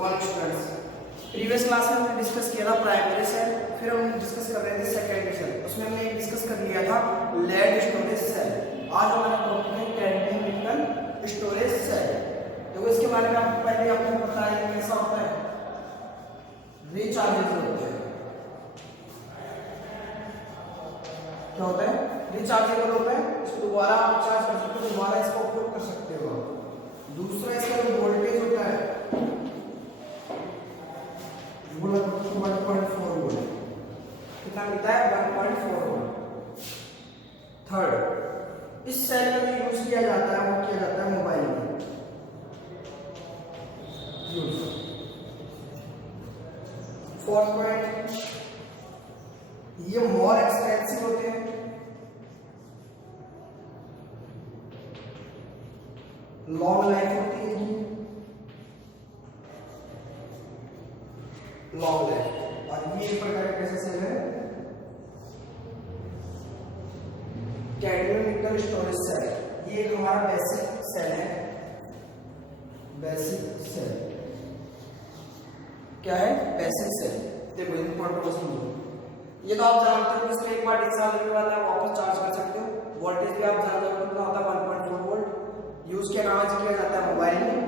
Morning students, previous class में हमने discuss किया था प्राइमरी सेल, फिर हम डिस्कस कर रहे थे सेकेंडरी सेल। उसमें हमने डिस्कस कर लिया था लेड स्टोरेज सेल। आज हमारा टॉपिक है कैडमियम निकल स्टोरेज सेल। देखो इसके बारे में आपको पहले आपको पता है कैसा होता है, रिचार्जेबल होता है। क्या होता है? रिचार्जेबल होता है। इसको दोबारा आप चार्ज कर सकते हो, दोबारा इसका उपयोग कर सकते हो। दूसरा इसका जो वोल्टेज होता है वो लगभग 1.4 वोल्ट, कितना मिलता है? 1.4 वोल्ट। थर्ड, इस सेल में जो यूज किया जाता है वो किया जाता है मोबाइल में यूज। फोर्थ पॉइंट, ये मोर एक्सपेंसिव होते हैं, लॉन्ग लाइफ होती है इनकी, लॉन्ग लाइफ। और ये एक प्रकार का कैसा सेल है? कैडमियम निकल स्टोरेज सेल। ये हमारा बेसिक सेल है। बेसिक सेल क्या है? Basic cell. देखो इंपॉर्टेंट को समझो। ये तो आप जानते हो, इसमें एक बार डिस्चार्ज करने के बाद आप वापस चार्ज कर सकते हो। वोल्टेज भी आप जानते हो कितना होता है, 1.4 वोल्ट। यूज किया जाता है मोबाइल में।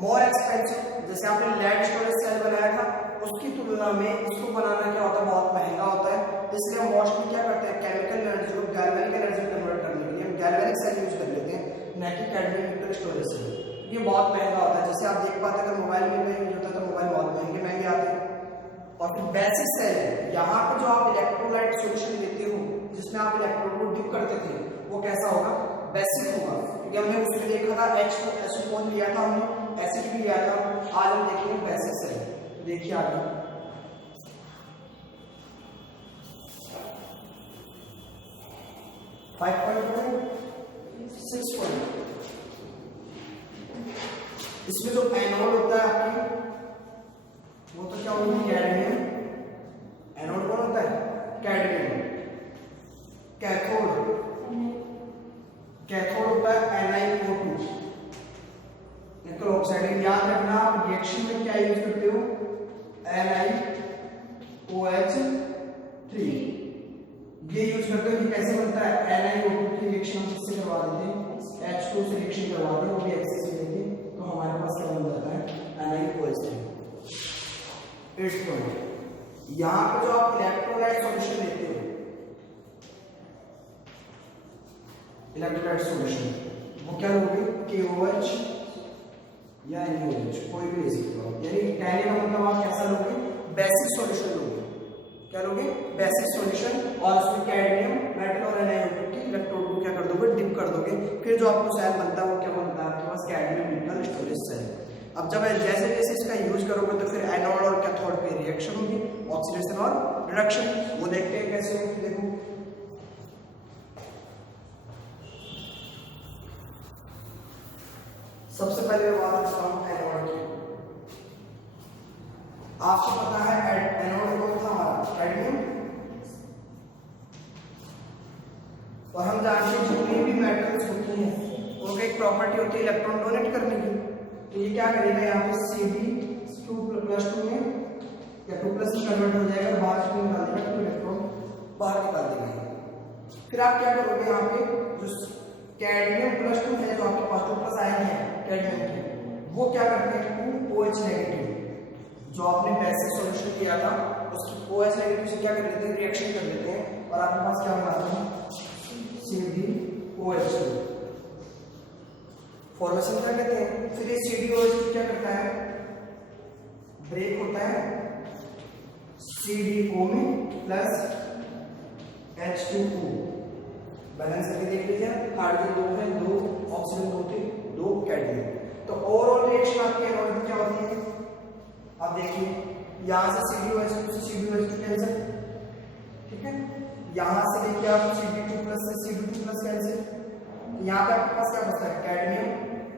मोर एक्सपेंसिव, जैसे आपने लेड स्टोरेज सेल बनाया था उसकी तुलना में इसको बनाना क्या होता है, बहुत महंगा होता है। इसलिए मोस्टली क्या करते हैं, केमिकल एनर्जी को गैल्वेनिक एनर्जी कन्वर्ट करने के लिए हम गैल्वेनिक सेल यूज कर लेते हैं, न कि कैडमियम निकल स्टोरेज सेल। ये बहुत महंगा होता है। जैसे आप देख पाते हैं, अगर मोबाइल में यूज होता है तो मोबाइल बहुत महंगे आते हैं। और फिर बेसिक सेल है, यहाँ पे जो आप इलेक्ट्रोलाइट सॉल्यूशन लेते हो जिसमें आप इलेक्ट्रोड को डिप करते थे, वो कैसा होगा? बेसिक होगा। क्योंकि हमने उसमें देखा था H2SO4 लिया था, हमने एसिड भी लिया था। आज हम देखेंगे बेसिक सेल। देखिए आगे 5.6 पॉइंट। इसमें जो एनोड होता है आपकी, वो तो क्या होगी? कैडमियम। एनोड कौन होता है? कैडमियम। कैथोड, कैथोड होता है NiO2 निकल ऑक्साइड। याद रखना, आप रिएक्शन में क्या यूज करते हो? NiOH3 ये यूज करते हो। कि कैसे बनता है? NiO2 की रिएक्शन हम किससे करवा देते हैं? H2 से रिएक्शन करवा दें, वो भी एक्सेस में लेके, तो हमारे पास क्या बन जाता है? NiOH3। 8 पॉइंट, यहां पे जो आप इलेक्ट्रोलाइट सॉल्यूशन लेते हो, इलेक्ट्रोलाइट सॉल्यूशन, वो क्या लोगे? KOH या NiOH, कोई भी ले सकते हो। यानी कहने का मतलब आप कैसा लोगे? बेसिक सॉल्यूशन लोगे। क्या लोगे? Basic solution. और उसमें कैडमियम मेटल और NiO2 की इलेक्ट्रोड को क्या कर दोगे? डिप कर दोगे। फिर जो आपको सेल बनता है वो क्या बनता है? आपके पास कैडमियम निकल स्टोरेज सेल। अब जब जैसे जैसे इसका यूज करोगे तो फिर एनोड और कैथोड पे रिएक्शन होगी, ऑक्सीडेशन और रिडक्शन। वो देखते हैं कैसे होगी। देखो सबसे पहले मैं बात करता हूं एनोड की। आपको पता है एनोड कौन था? हमारा कैडमियम। और हम जानते हैं जितनी भी मेटल्स होती हैं उनकी एक प्रॉपर्टी होती है इलेक्ट्रॉन डोनेट करने की। तो ये क्या करेगा? यहाँ पे Cd2+2 में या 2+ में कन्वर्ट हो जाएगा, बाहर में निकाल देगा, 2 इलेक्ट्रॉन बाहर निकाल देगा। फिर आप क्या करोगे? यहाँ पे जो कैडमियम+2 है, जो आपके पास 2+ आए हैं कैडमियम के, वो क्या करते हैं? OH नेगेटिव, जो आपने बेसिक सॉल्यूशन किया था उसकी OH नेगेटिव से क्या कर लेते हैं? रिएक्शन कर लेते हैं और आपके पास क्या बनाते हैं? CdOH2 फॉर्मेशन क्या कहते हैं। फिर ये CdOH2 क्या करता है? ब्रेक होता है CdO में प्लस H2O। बैलेंस करके देख लीजिए, हाइड्रोजन 2 है, 2 ऑक्सीजन 2 थे, 2 कैडमियम। तो ओवरऑल रिएक्शन आपके एनोड में क्या होती है? आप देखिए, यहां से CdOH2 से CdOH2 कैंसिल, ठीक है। यहां से देखिए आप Cd2+ से Cd2+ कैंसिल। यहाँ पे आपके पास क्या बचता है? कैडमियम।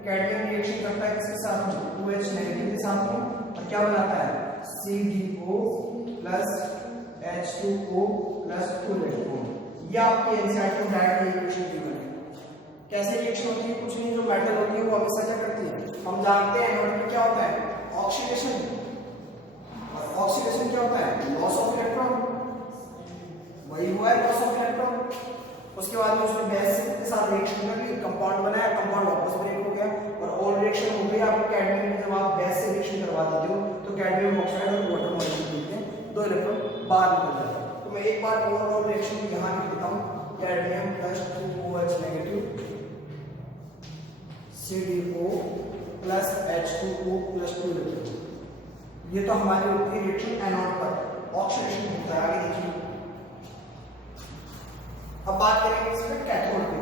कैडमियम रिएक्शन करता है किसके साथ में? OH नेगेटिव के साथ में, और क्या बनाता है? CdO plus H2O plus 2 electron. ये आपके एनसीईआरटी को डायरेक्ट रिएक्शन दी है। कैसे रिएक्शन होती है? कुछ नहीं, जो मेटल होती है वो हमेशा क्या करती है? हम जानते हैं एनोड में क्या होता है? ऑक्सीडेशन, और ऑक्सीडेशन क्या होता है? लॉस ऑफ इलेक्ट्रॉन, वही हुआ है लॉस ऑफ इलेक्ट्रॉन। उसके बाद में उसमें बेस के साथ रिएक्शन करके कंपाउंड बनाया, कंपाउंड वापस ब्रेक हो गया और ऑल रिएक्शन हो गई आपको कैडमियम में। जब आप बेस से रिएक्शन करवा देते हो तो कैडमियम ऑक्साइड और वाटर मॉलिक्यूल के 2 इलेक्ट्रॉन बाहर निकल जाते हैं। तो मैं एक बार ओवरऑल रिएक्शन यहां लिखता हूं, cadmium plus 2OH negative CdO plus H2O plus 2 electron. ये तो हमारी होती है रिएक्शन एनोड पर, ऑक्सीडेशन होता है। आगे देखिए, अब बात करेंगे इसमें कैथोड पे।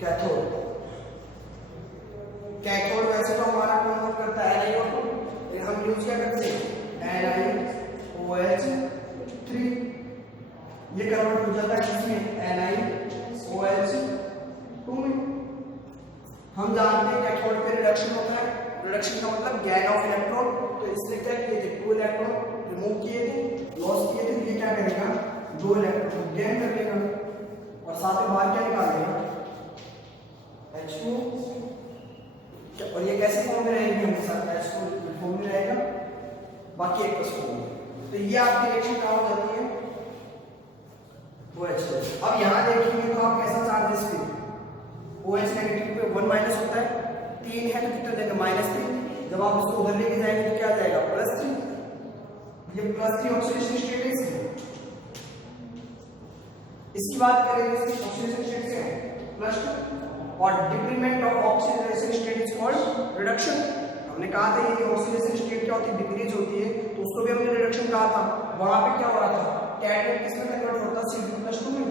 कैथोड, कैथोड वैसे तो हमारा कन्वर्ट करता है NiO को, हम यूज क्या करते हैं NiOH3। ये कन्वर्ट हो जाता है किसमें? NiOH2 में। हम जानते हैं कैथोड पे रिडक्शन होता है, रिडक्शन का मतलब गेन ऑफ इलेक्ट्रॉन। तो इसलिए क्या किए थे? 2 इलेक्ट्रॉन रिमूव किए थे, लॉस किए थे। ये क्या करेगा? 2 इलेक्ट्रॉन गेन कर लेगा और साथ में बाहर क्या निकाल देगा? H2। और ये कैसे फॉर्म में रहेगी? हमेशा H2 फॉर्म में रहेगा, बाकी एक फॉर्म में। तो ये आपकी रिएक्शन कहां हो जाती है? OH। अब यहां देखेंगे तो आप कैसा चार्जेस पे OH नेगेटिव पे 1 माइनस होता है, 3 है तो कितना देगा? -3। जब आप उसको उधर लेके जाएंगे तो क्या आ जाएगा? +3। ये +3 ऑक्सीडेशन स्टेट है। इसकी बात करें तो इसकी ऑक्सीडेशन स्टेट से +2 और decrement of oxidation state is called reduction. हमने कहा था ये ऑक्सीडेशन स्टेट क्या होती है? डिक्रीज होती है, तो उसको भी हमने रिडक्शन कहा था। वहां पे क्या हो रहा था? कैडमियम किसमें कन्वर्ट होता? Cd+2 में।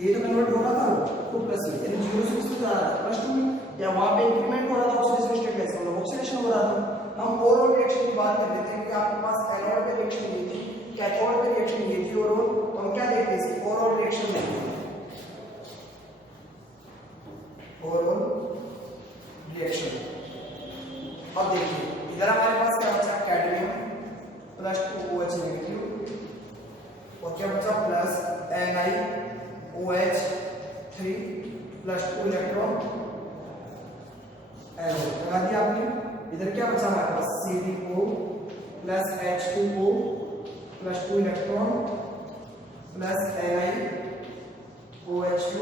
ये तो कन्वर्ट हो रहा था 2+ में, यानी 0 से किसमें जा रहा था? +2 में। या वहां पे इंक्रीमेंट हो रहा था ऑक्सीडेशन स्टेट कैसे? मतलब ऑक्सीडेशन हो रहा था। हम ओवरऑल रिएक्शन की बात कर लेते हैं कि आपके पास एनोड पे रिएक्शन ये थी, कैथोड पे रिएक्शन ये थी ओवरऑल। तो हम क्या देखते हैं? इसकी ओवरऑल रिएक्शन देखते हैं। ओवरऑल रिएक्शन अब देखिए, इधर हमारे पास क्या बचा? कैडमियम प्लस 2OH नेगेटिव और क्या बचा? Plus NiOH3 plus 2 electron anode लगा दिया आपने। इधर क्या बचा हमारे पास? CdO plus H2O plus 2 electron plus NiOH2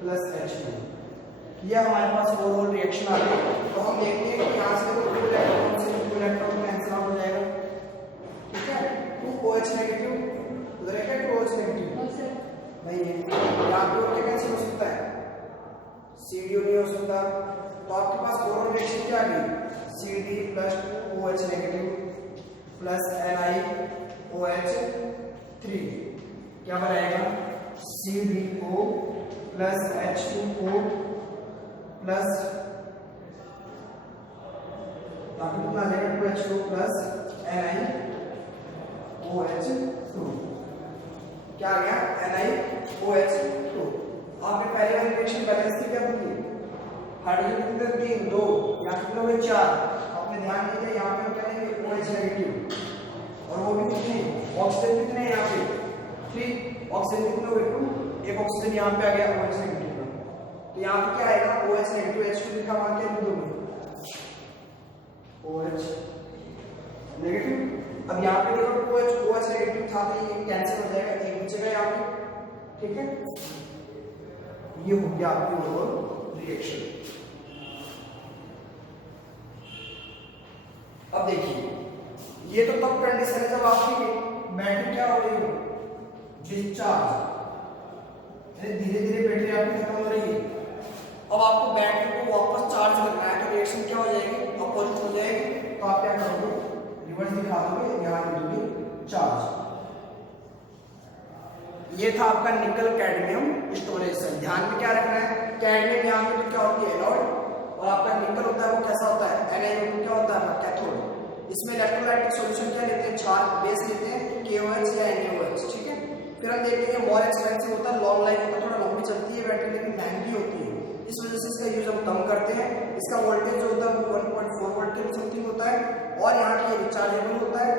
plus H2। ये हमारे पास ओवरऑल रिएक्शन आ गई। तो हम देखते हैं कि यहाँ से 2 इलेक्ट्रॉन से 2 इलेक्ट्रॉन कैंसिल आउट हो जाएगा, ठीक है। 2OH नेगेटिव उधर है, 2OH नेगेटिव नहीं है, यहाँ पे कैंसिल हो सकता है? CdO नहीं हो सकता। तो आपके पास ओवरऑल रिएक्शन क्या आ गई? Cd plus 2OH negative plus NiOH3 क्या बनाएगा? CdO प्लस H2O प्लस कितना आ जाएगा? 2H2 प्लस NiOH2 क्या आ गया? NiOH2। आपने पहले वाली रिएक्शन बैलेंस थी, क्या होती है? हाइड्रोजन कितने? 3 2, यहाँ कितने हो गए? 4। आपने ध्यान दीजिए यहाँ पे क्या है? OH नेगेटिव और वो भी कितने? ऑक्सीजन कितने हैं यहाँ पे? 3। ऑक्सीजन कितने हो गए? 2। एक ऑक्सीजन यहाँ पे आ गया OH नेगेटिव। तो यहाँ पे क्या आएगा? OH नेगेटिव H2 लिखा हुआ क्या दोगे? OH negative. अब यहाँ पे देखो OH नेगेटिव था तो ये कैंसिल हो जाएगा, एक बचेगा यहाँ पे, ठीक है। ये हो गया आपकी ओवरऑल रिएक्शन। अब देखिए, ये तो तब कंडीशन है जब आपकी बैटरी क्या हो रही हो? डिस्चार्ज, धीरे धीरे बैटरी आपकी खत्म हो रही है। अब आपको बैटरी को वापस चार्ज करना है तो रिएक्शन क्या हो जाएगी? अपोजिट हो जाएगी। तो आप क्या करोगे? रिवर्स दिखा दोगे, यहाँ लिख दोगे चार्ज। ये था आपका निकल कैडमियम स्टोरेज सेल। ध्यान में क्या रखना है? कैडमियम यहाँ पे तो क्या होती है? एनोड, और आपका निकल होता है वो कैसा होता है? NiO क्या होता है? कैथोड। इसमें इलेक्ट्रोलाइटिक सॉल्यूशन क्या लेते हैं? चार बेस लेते हैं, KOH या NaOH, ठीक है। फिर हम देखेंगे मोर एक्सपेंसिव होता है, लॉन्ग लाइफ होता है, थोड़ा लंबी चलती है बैटरी लेकिन महंगी होती है, इस वजह से इसका यूज हम कम करते हैं। इसका वोल्टेज जो होता है वो 1.4 वोल्ट के समथिंग होता है और यहाँ पे रिचार्जेबल होता है।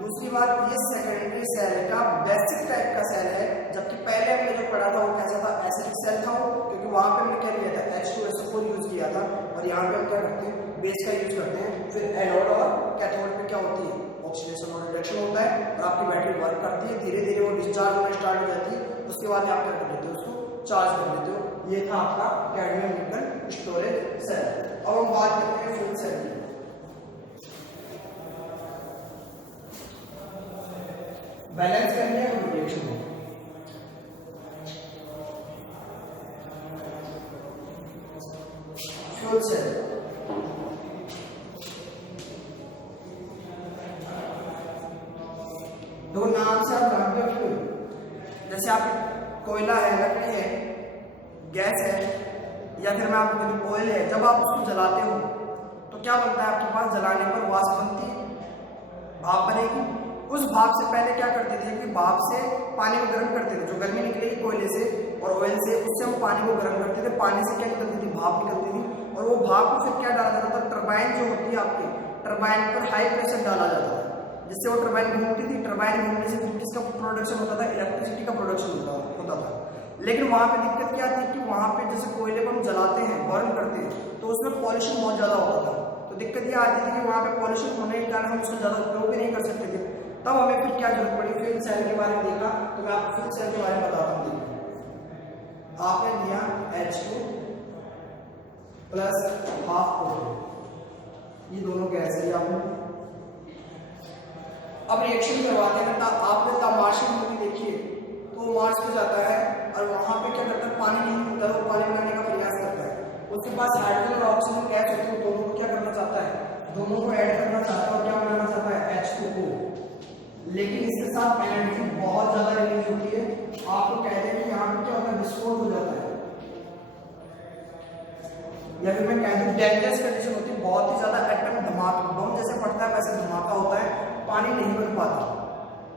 दूसरी बात, ये सेकेंडरी सेल का बेसिक टाइप का सेल है, जबकि पहले हमने जो पढ़ा था वो कैसा था? यहाँ पे हम क्या करते हैं, बेस का यूज करते हैं। फिर एनोड और कैथोड में क्या होती है, ऑक्सीडेशन और रिडक्शन होता है और आपकी बैटरी वर्क करती है, धीरे धीरे वो डिस्चार्ज होना स्टार्ट हो जाती है। उसके बाद आप क्या कर लेते हो, उसको चार्ज कर लेते हो। ये था आपका कैडमियम निकल स्टोरेज सेल। अब हम बात करते हैं फ्यूल सेल की। बैलेंस करनी है रिएक्शन में। फ्यूल सेल दो नाम से आप जानते हो फ्यूल, जैसे आप कोयला है, लकड़ी है, गैस है, या फिर मैं आपको कहूँ ऑयल है। जब आप उसको जलाते हो तो क्या बनता है आपके पास, जलाने पर वाष्प बनती है, भाप बनेगी। उस भाप से पहले क्या करते थे कि भाप से पानी को गर्म करते थे, जो गर्मी निकलेगी कोयले से और ऑयल से, उससे हम पानी को गर्म करते थे। पानी से क्या निकलती थी, भाप निकलती थी, और वो भाप को फिर क्या डाला जाता था, टरबाइन जो होती है आपकी, टरबाइन पर हाई प्रेशर डाला जाता था, जिससे वो टरबाइन घूमती थी। टरबाइन घूमने से फिर किसका प्रोडक्शन होता था, इलेक्ट्रिसिटी का प्रोडक्शन होता था। लेकिन वहां पे दिक्कत क्या थी कि वहां पे जैसे कोयले को हम जलाते हैं, बर्न करते हैं, तो उसमें पॉल्यूशन बहुत ज्यादा होता था। तो दिक्कत ये आती थी कि वहां पे पॉल्यूशन होने के कारण हम उसका ज्यादा उपयोग भी नहीं कर सकते थे। तब हमें फिर क्या जरूरत पड़ी, फ्यूल सेल के बारे में देखा। तो मैं आपको फ्यूल सेल के बारे में बताता हूँ। आपने लिया H2 प्लस हाफ O2, ये दोनों गैस है आपने। अब रिएक्शन करवाते हैं। आपने तमाशा मूवी देखी है, तो मार्स पे जाता है और वहां पे क्या करता है, पानी नहीं होता, वो पानी बनाने का प्रयास करता है। उसके पास हाइड्रोजन और ऑक्सीजन गैस होती है, दोनों को क्या करना चाहता है, दोनों को ऐड करना चाहता है और क्या बनाना चाहता है, H2O। लेकिन इसके साथ एनर्जी बहुत ज्यादा रिलीज होती है। आपको कहते हैं कि यहाँ पे क्या होता है, विस्फोट हो जाता है, या फिर मैं कह दूं डेंजरस कंडीशन होती है, बहुत ही ज्यादा एटम धमाका, बम जैसे पड़ता है वैसे धमाका होता है। पानी नहीं बन पाता,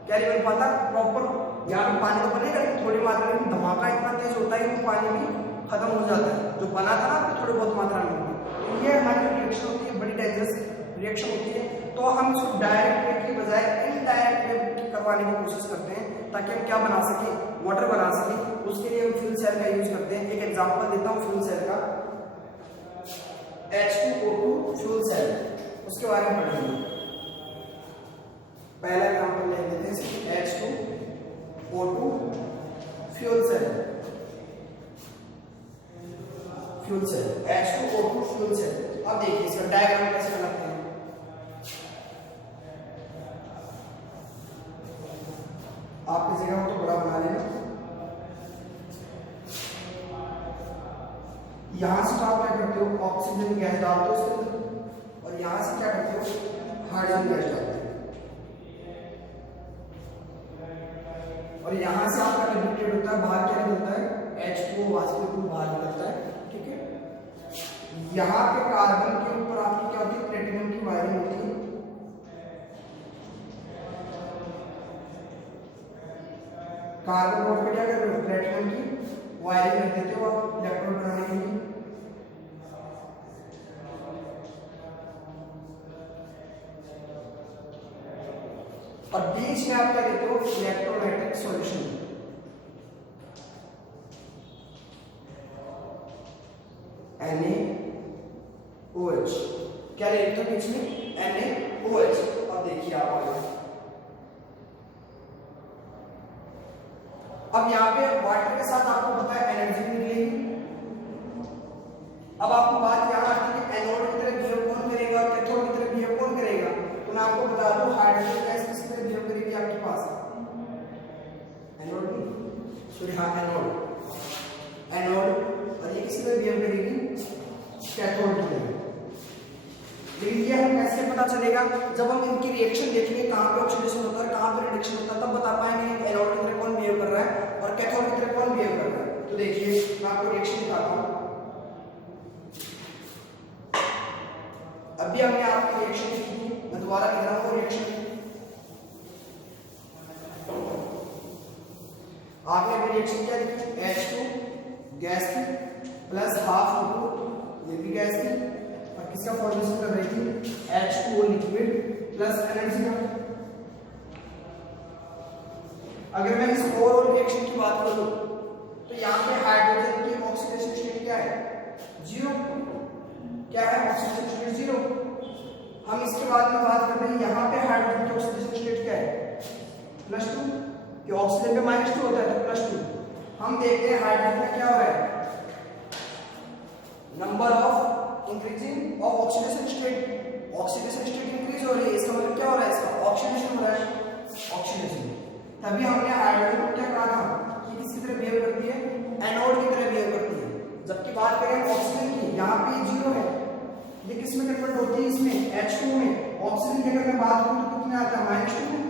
क्या नहीं बन पाता प्रॉपर, यहाँ पे पानी तो बनेगा लेकिन थोड़ी मात्रा में, धमाका इतना तेज होता है कि पानी भी खत्म हो जाता है, जो बना था ना थोड़ी बहुत मात्रा में। तो ये हमारी रिएक्शन होती है, बड़ी डेंजरस रिएक्शन होती है। तो हम इसको डायरेक्ट वे की बजाय इनडायरेक्ट वे करवाने की कोशिश करते हैं, ताकि हम क्या बना सके, वाटर बना सके। उसके लिए हम फ्यूल सेल का यूज करते हैं। एक एग्जांपल देता हूँ फ्यूल सेल का, H2O2 फ्यूल सेल, उसके बारे में पढ़ेंगे। पहला एग्जांपल ले लेते हैं, H2O2 fuel cell, fuel cell H2O2 fuel cell. अब देखिए इसका डायग्राम कैसे बनाते हैं। आपकी जगह को तो बड़ा बना लेना। यहां से आप क्या करते हो, ऑक्सीजन गैस डालते हो उसके अंदर, और यहां से क्या करते हो, हाइड्रोजन गैस डालते हो, और यहां से आपका लिक्विड होता है, बाहर क्या निकलता है, H2O वाष्पीभूत बाहर निकलता है। ठीक है, यहाँ पे कार्बन के ऊपर आपकी क्या होती है, प्लेटिनम की वायरिंग होती है। कार्बन बोर्ड पे क्या कर रहे हो, प्लेटिनम की वायरिंग कर देते हो आप इलेक्ट्रोड बनाने के लिए। और बीच में आप क्या देते हो, इलेक्ट्रोलाइटिक सॉल्यूशन, NaOH। क्या लिखते हो बीच में, NaOH। अब देखिए आप आगे, अब यहाँ पे वाटर के साथ आपको पता है एनर्जी भी निकलेगी। अब आपको बात यहाँ आती है कि एनोड की तरह बिहेव कौन करेगा और कैथोड की तरह बिहेव कौन करेगा। तो मैं आपको बता दूं, हाइड्रोजन गैस किस तरह बिहेव करेगी आपके पास, एनोड की, सॉरी हाँ एनोड, और ये किस तरह बिहेव करेगी, कैथोड की तरह। लेकिन ये हमें कैसे पता चलेगा, जब हम इनकी रिएक्शन देखेंगे, कहाँ पे ऑक्सीडेशन होता है, कहाँ पे रिडक्शन होता है, तब बता पाएंगे एनोड की तरह कौन बिहेव कर रहा है और कैथोड की तरह कौन बिहेव कर रहा है। तो देखिए मैं आपको रिएक्शन दिखाता हूँ। अभी हमने आपकी रिएक्शन देखी, मैं दोबारा लिख रहा हूँ रिएक्शन। आपने अभी रिएक्शन क्या देखी, H2 गैस की प्लस हाफ O2 ये भी गैस की, और किसका फॉर्मेशन कर रही थी, H2O लिक्विड प्लस एनर्जी का। अगर मैं इस ओवरऑल रिएक्शन की बात करूं तो यहाँ पे हाइड्रोजन की ऑक्सीडेशन स्टेट क्या है, 0, क्या है ऑक्सीडेशन स्टेट 0। हम इसके बाद में बात कर रहे हैं यहाँ पे हाइड्रोजन की ऑक्सीडेशन स्टेट क्या है +2, कि ऑक्सीजन पे -2 होता है तो +2। हम देखते हैं हाइड्रोजन में क्या हो रहा है, number of increasing of oxidation state, oxidation state increase हो रही है, इसका मतलब क्या हो रहा है, इसका ऑक्सीडेशन हो रहा है, ऑक्सीडेशन। तभी हमने हाइड्रोजन को क्या कहा था कि किसकी तरह बिहेव करती है, एनोड की तरह बिहेव करती है। जबकि बात करें ऑक्सीजन की, यहाँ पे 0 है, ये किस में कन्वर्ट होती है, इसमें H2 में। ऑक्सीजन की अगर मैं बात करूं तो कितने आता है -2 में।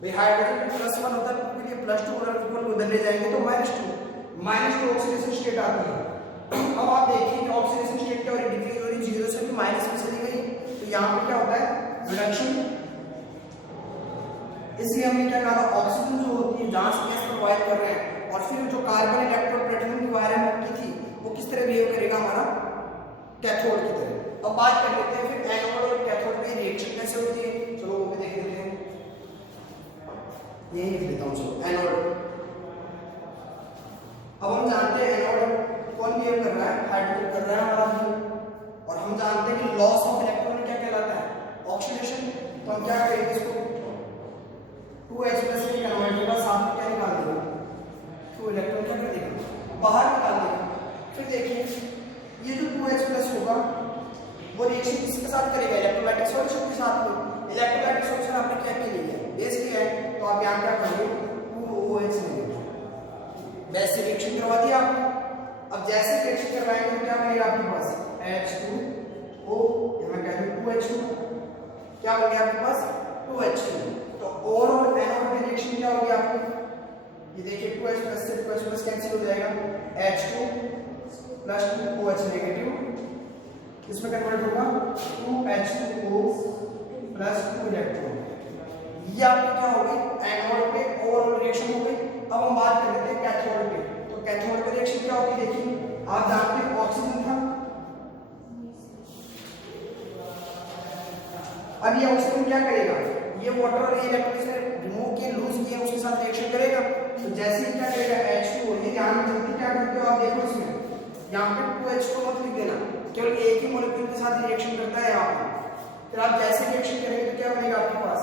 भाई हाइड्रोजन में +1 होता है तो ये +2 और इक्वल उधर ले जाएंगे तो -2 ऑक्सीडेशन स्टेट आती है। अब आप देखिए कि ऑक्सीडेशन स्टेट क्या हो रही है, डिक्रीज हो रही है, 0 से भी माइनस में चली गई, तो यहाँ पे क्या होता है रिडक्शन। इसलिए हमने क्या कहा, ऑक्सीजन जो होती है जहां से गैस प्रोवाइड कर रहे हैं, और फिर जो कार्बन इलेक्ट्रॉन प्लेटिनम की वायर की थी वो किस तरह बिहेव करेगा, हमारा कैथोड की तरह। अब बात कर लेते हैं फिर एनोड और कैथोड में रिएक्शन कैसे होती है, चलो वो भी देख लेते हैं। यही लिख लेता हूँ, चलो एनोड। अब हम जानते हैं एनोड कौन बिहेव कर रहा है, हाइड्रोजन कर रहा है हमारा बिहेव, और हम जानते हैं कि लॉस ऑफ इलेक्ट्रॉन क्या कहलाता है, ऑक्सीडेशन। तो हम क्या करेंगे, इसको 2H+ में कन्वर्ट होगा, साथ में क्या निकाल देगा, 2 इलेक्ट्रॉन क्या कर देगा, बाहर निकाल देगा। फिर देखिए ये जो 2H+ होगा वो रिएक्शन किसके साथ करेगा, इलेक्ट्रोलाइटिक सॉल्यूशन के साथ में। इलेक्ट्रोलाइटिक सॉल्यूशन आपने क्या के लिए है, बेस लिया है, तो आप यहाँ क्या करेंगे 2OH लेंगे, बेस से रिएक्शन करवा दिया आपने। अब जैसे रिएक्शन करवाएंगे तो क्या बनेगा आपके पास, H2O, यहाँ क्या है 2H2, क्या हो गया आपके पास 2H2। तो ओवरऑल एनोड में रिएक्शन क्या होगी आपकी, ये देखिए 2H+ से 2H+ कैंसिल हो जाएगा, H2 + 2OH नेगेटिव, इसमें कन्वर्ट होगा 2H2O + 2 इलेक्ट्रॉन। ये आपकी क्या हो गई, एनोड पे ओवरऑल रिएक्शन हो गई। अब हम बात कर लेते हैं कैथोड पे। तो कैथोड पे रिएक्शन क्या होगी, देखिए आप जानते हैं ऑक्सीजन था, अब ये ऑक्सीजन क्या करेगा, ये वाटर और ये इलेक्ट्रॉन से रिमूव किए, लूज किए, उसके साथ रिएक्शन करेगा। तो जैसे ही क्या करेगा H2O, ये ध्यान में जल्दी क्या करते हो आप देखो, इसमें यहाँ पे 2H2 मत लिख देना, केवल एक ही मॉलिक्यूल के साथ रिएक्शन करता है यहाँ पे। फिर आप जैसे रिएक्शन करेंगे तो क्या बनेगा आपके पास,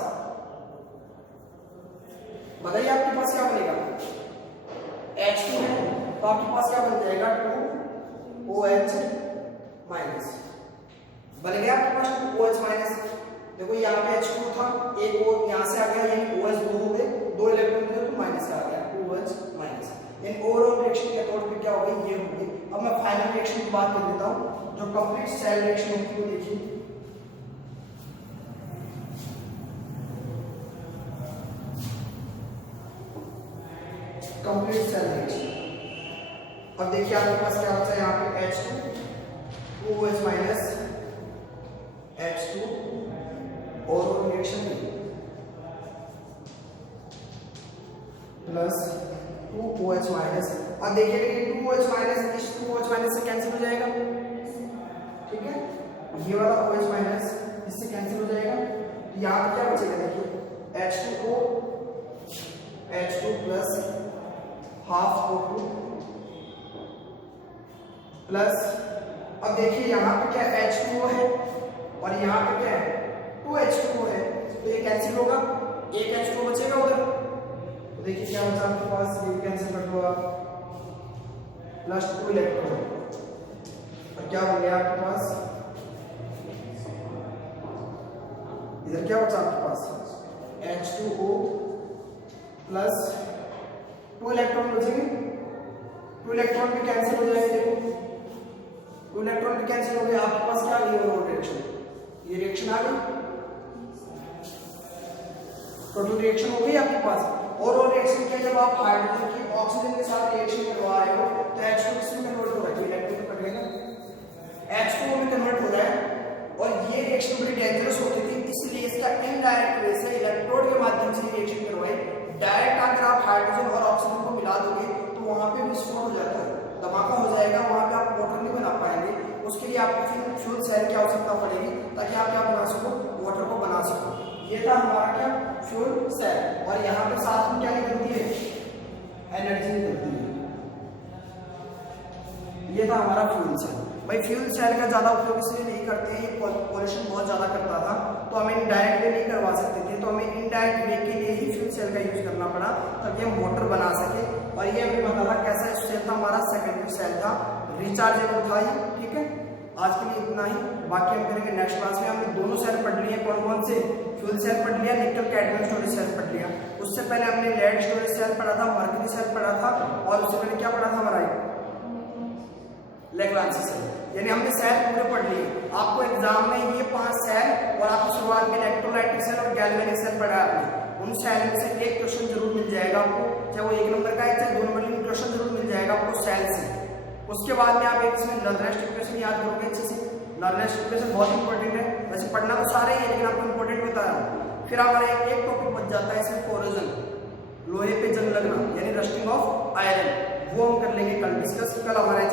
बताइए आपके पास क्या बनेगा, H2 है तो आपके पास क्या बन जाएगा 2OH- बन गया आपके पास 2OH-। देखो यहाँ पे H2 था, एक O यहाँ से आ गया, यानी OH 2 हो गए, 2 इलेक्ट्रॉन थे तो माइनस आ गया 2OH-। In overall reaction cathode पे क्या हो गई, ये हो गई। अब मैं फाइनल रिएक्शन की बात कर देता हूँ, जो कंप्लीट सेल रिएक्शन होती है वो देखिए। कंप्लीट सेल रिएक्शन, अब देखिए आपके पास क्या होता है, यहाँ पे H2 2OH- H2 overall reaction plus 2OH-। अब देखिए 2OH- इस 2OH- से कैंसिल हो जाएगा, ठीक है, ये वाला OH- इससे कैंसिल हो जाएगा, तो यहाँ पे क्या बचेगा, देखिए H2O H2 plus half O2 plus, अब देखिए यहाँ पे क्या H2O है और यहाँ पे क्या है 2H2O है, तो ये कैंसिल होगा, एक H2O बचेगा उधर, तो देखिए क्या बचा आपके पास, ये कैंसिल कर दो आप, प्लस 2 इलेक्ट्रॉन, और क्या हो गया आपके पास, इधर क्या बचा आपके पास H2O प्लस 2 इलेक्ट्रॉन बचेंगे, 2 इलेक्ट्रॉन भी कैंसिल हो जाएंगे, देखो 2 इलेक्ट्रॉन भी कैंसिल हो गए, आपके पास क्या आ गई ओवरऑल रिएक्शन, ये रिएक्शन आ गई, टोटल रिएक्शन हो गई आपके पास। ओवरऑल रिएक्शन क्या, जब आप हाइड्रोजन की ऑक्सीजन के साथ रिएक्शन करवा रहे हो तो H2 किसमें कन्वर्ट हो रहा है, इलेक्ट्रॉन कट गया ना, H2O में कन्वर्ट हो रहा है। और ये रिएक्शन बड़ी डेंजरस होती थी, इसलिए इसका इनडायरेक्ट वे से इलेक्ट्रोड के माध्यम से रिएक्शन करवाई। डायरेक्ट अगर आप हाइड्रोजन और ऑक्सीजन को मिला दोगे तो वहां पे विस्फोट हो जाता है, धमाका हो जाएगा, वहां पे आप वाटर नहीं बना पाएंगे। उसके लिए आपको फिर फ्यूल सेल की आवश्यकता पड़ेगी ताकि आप क्या बना सको, वाटर को बना सको। ये था हमारा क्या, फ्यूल सेल, और यहाँ पे साथ में क्या निकलती है, एनर्जी निकलती है। ये था हमारा फ्यूल सेल। भाई फ्यूल सेल का ज़्यादा उपयोग इसलिए नहीं करते हैं, ये पॉल्यूशन बहुत ज़्यादा करता था, तो हमें इनडायरेक्ट वे नहीं करवा सकते थे, तो हमें इनडायरेक्ट वे के लिए ही फ्यूल सेल का यूज करना पड़ा ताकि हम मोटर बना सके। और ये हमें पता था कैसा सेल था, हमारा सेकेंडरी सेल था, रिचार्जेबल था ये। ठीक है, आज के लिए इतना ही, बाकी हम करेंगे नेक्स्ट क्लास में। हमने दोनों सेल पढ़ लिए, कौन कौन से, फ्यूल सेल पढ़ लिया, निकल कैडमियम स्टोरेज सेल पढ़ लिया। उससे पहले हमने लेड स्टोरेज सेल पढ़ा था, मर्करी सेल पढ़ा था, और उससे पहले क्या पढ़ा था हमारा लैग्रांज सेल, यानी हमने सेल पूरे पढ़ लिए। आपको एग्जाम में ये 5 सेल और आपको शुरुआत में इलेक्ट्रोलाइटिक सेल और गैल्वेनिक सेल पढ़ा है आपने, उन सेल में से एक क्वेश्चन जरूर मिल जाएगा आपको, चाहे वो 1 नंबर का है चाहे 2 नंबर का, क्वेश्चन जरूर मिल जाएगा आपको सेल से। उसके बाद में आप एक इसमें नॉर्दर्न इक्वेशन याद करोगे अच्छे से, नॉर्दर्न इक्वेशन बहुत इंपॉर्टेंट है, वैसे पढ़ना तो सारे ही है लेकिन आपको इंपॉर्टेंट बता रहा हूँ। फिर हमारा एक टॉपिक बच जाता है इसमें कोरोजन, लोहे पे जंग लगना, यानी रस्टिंग ऑफ आयरन, वो हम कर लेंगे कल डिस्कस। कल हमारा